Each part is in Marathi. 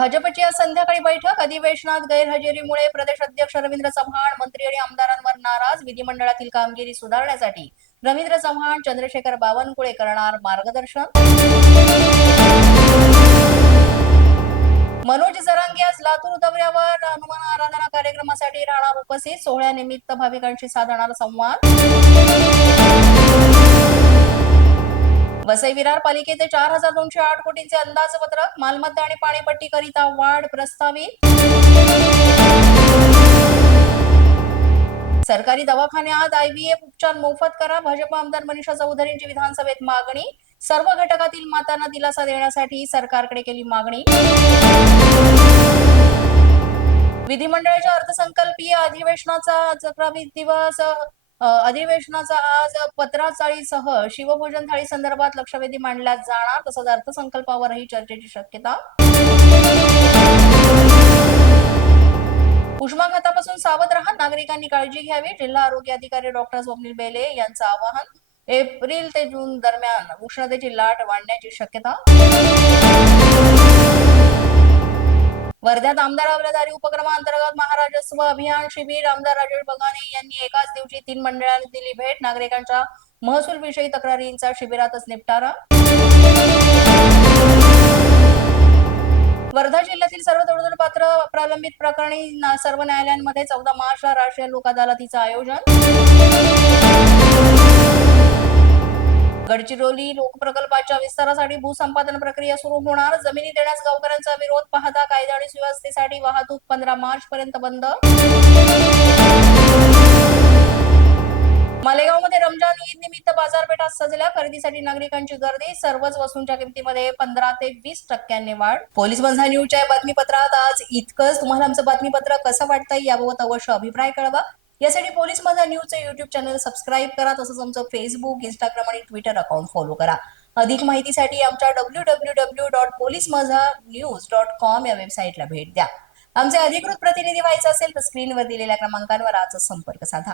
भाजपची आज संध्याकाळी बैठक. अधिवेशनात गैरहजेरीमुळे प्रदेश अध्यक्ष रवींद्र चव्हाण, मंत्री आणि आमदारांवर नाराज. विधिमंडळातील कामगिरी सुधारण्यासाठी रवींद्र चव्हाण, चंद्रशेखर बावनकुळे करणार मार्गदर्शन. मनोज जरांगे आज लातूर दौऱ्यावर. हनुमान आराधना कार्यक्रमासाठी राहणार उपस्थित. सोहळ्यानिमित्त भाविकांशी साधणार संवाद. वसई विरार पालिकेचे 4,208 कोटींचे अंदाजपत्रक. मालमत्ता आणि पाणीपट्टीकरिता वाढ प्रस्तावित. सरकारी दवाखान्यात IVF उपचार मोफत करा. भाजप आमदार मनीषा चौधरींची विधानसभेत मागणी. सर्व घटकातील मातांना दिलासा देण्यासाठी सरकारकडे केली मागणी. विधिमंडळाच्या अर्थसंकल्पीय अधिवेशनाचा आज पत्राचाळीसह शिवभोजन थाळी संदर्भात लक्षवेधी मांडल्या जाणार. तसंच अर्थसंकल्पावरही चर्चेची शक्यता. उष्माघातापासून सावध राहा, नागरिकांनी काळजी घ्यावी. जिल्हा आरोग्य अधिकारी डॉक्टर स्वप्नील बेले यांचं आवाहन. एप्रिल ते जून दरम्यान उष्णतेची लाट वाढण्याची शक्यता. वर्ध्यात आमदार अवलेदारी उपक्रमांतर्गत महाराजस्व अभियान शिबिर. आमदार राजेश बगाने यांनी एकाच दिवशी 3 मंडळांना दिली भेट. नागरिकांच्या महसूल विषयी तक्रारींचा शिबिरातच निपटारा. वर्धा जिल्ह्यातील सर्व तडजोडपात्र प्रलंबित प्रकरणी सर्व न्यायालयांमध्ये 14 मार्चला राष्ट्रीय लोक अदालतीचं आयोजन. गडचिरोली लोकप्रकल्पाच्या विस्तारासाठी भूसंपादन प्रक्रिया सुरू होणार. जमिनी देण्यास गावकऱ्यांचा विरोध पाहता कायदा आणि सुव्यवस्थेसाठी वाहतूक 15 मार्च पर्यंत बंद. मालेगावमध्ये रमजान ईद निमित्त बाजारपेठा सजल्या. खरेदीसाठी नागरिकांची गर्दी. सर्वच वस्तूंच्या किमतीमध्ये 15 ते 20% वाढ. पोलीस माझा न्यूजच्या बातमीपत्रात आज इतकंच. तुम्हाला आमचं बातमीपत्र कसं वाटतंय याबाबत अवश्य अभिप्राय कळवा. यासाठी पोलीस माझा न्यूजचं YouTube चॅनल सबस्क्राईब करा. तसंच आमचं फेसबुक, इंस्टाग्राम आणि ट्विटर अकाउंट फॉलो करा. अधिक माहितीसाठी आमच्या www.policemazhanews.com या वेबसाईटला भेट द्या. आमचे अधिकृत प्रतिनिधी व्हायचं असेल तर स्क्रीनवर दिलेल्या क्रमांकांवर आजच संपर्क साधा.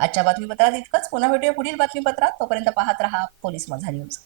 आजच्या बातमीपत्रात इतकंच. पुन्हा भेटूया पुढील बातमीपत्रात. तोपर्यंत पाहत रहा पोलीस माझा न्यूज.